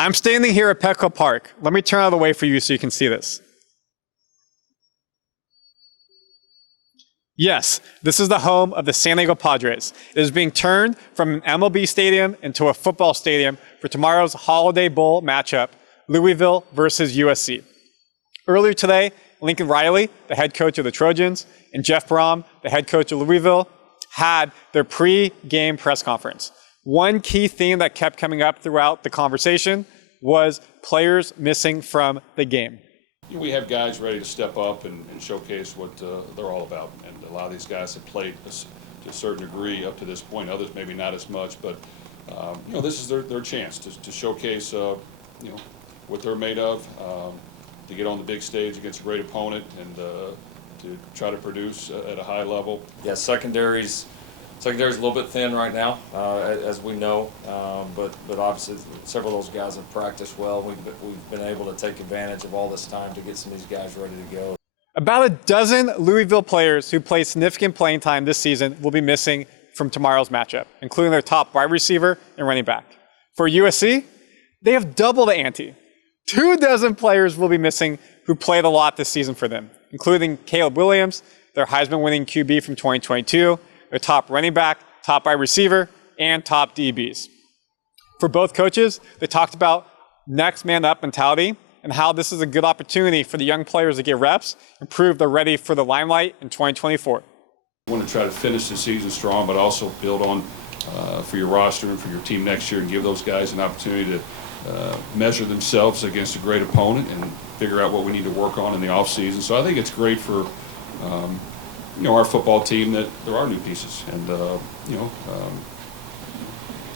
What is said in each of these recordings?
I'm standing here at Petco Park. Let me turn out of the way for you so you can see this. Yes, this is the home of the San Diego Padres. It is being turned from an MLB stadium into a football stadium for tomorrow's Holiday Bowl matchup, Louisville versus USC. Earlier today, Lincoln Riley, the head coach of the Trojans, and Jeff Brom, the head coach of Louisville, had their pre-game press conference. One key theme that kept coming up throughout the conversation was players missing from the game. We have guys ready to step up and showcase what they're all about. And a lot of these guys have played to a certain degree up to this point. Others maybe not as much, but this is their chance to showcase what they're made of, to get on the big stage against a great opponent and to try to produce at a high level. Yeah, secondary's a little bit thin right now, as we know, but obviously several of those guys have practiced well. We've been able to take advantage of all this time to get some of these guys ready to go. About a dozen Louisville players who played significant playing time this season will be missing from tomorrow's matchup, including their top wide receiver and running back. For USC, they have double the ante. 24 players will be missing who played a lot this season for them, including Caleb Williams, their Heisman-winning QB from 2022, their top running back, top wide receiver, and top DBs. For both coaches, they talked about next man up mentality and how this is a good opportunity for the young players to get reps and prove they're ready for the limelight in 2024. You want to try to finish the season strong, but also build on for your roster and for your team next year and give those guys an opportunity to measure themselves against a great opponent and figure out what we need to work on in the offseason. So I think it's great for our football team that there are new pieces, and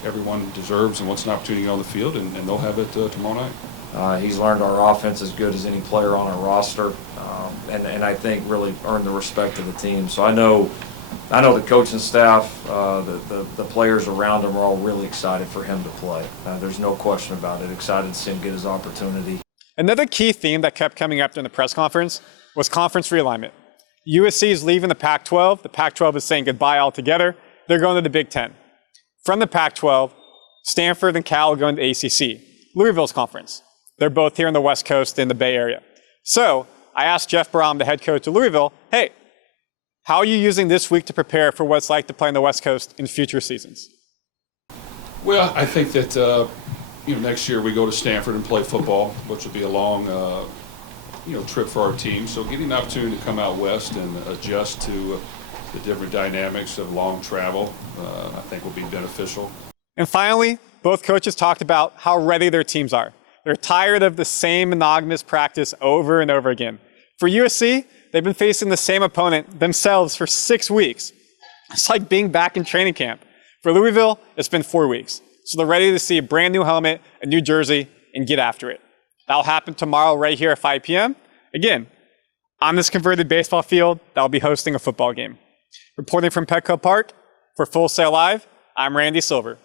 everyone deserves and wants an opportunity to get on the field, and they'll have it tomorrow night. He's learned our offense as good as any player on our roster, and I think really earned the respect of the team. So I know the coaching staff, the players around him are all really excited for him to play. There's no question about it. Excited to see him get his opportunity. Another key theme that kept coming up during the press conference was conference realignment. USC is leaving the Pac-12. The Pac-12 is saying goodbye altogether. They're going to the Big Ten. From the Pac-12, Stanford and Cal are going to the ACC, Louisville's conference. They're both here on the West Coast in the Bay Area. So I asked Jeff Brom, the head coach of Louisville, hey, how are you using this week to prepare for what it's like to play on the West Coast in future seasons? Well, I think that next year we go to Stanford and play football, which will be a long trip for our team. So getting an opportunity to come out west and adjust to the different dynamics of long travel, I think will be beneficial. And finally, both coaches talked about how ready their teams are. They're tired of the same monogamous practice over and over again. For USC, they've been facing the same opponent themselves for 6 weeks. It's like being back in training camp. For Louisville, it's been 4 weeks. So they're ready to see a brand new helmet, a new jersey, and get after it. That'll happen tomorrow right here at 5 p.m. Again, on this converted baseball field that'll be hosting a football game. Reporting from Petco Park for Full Sail Live, I'm Randy Silver.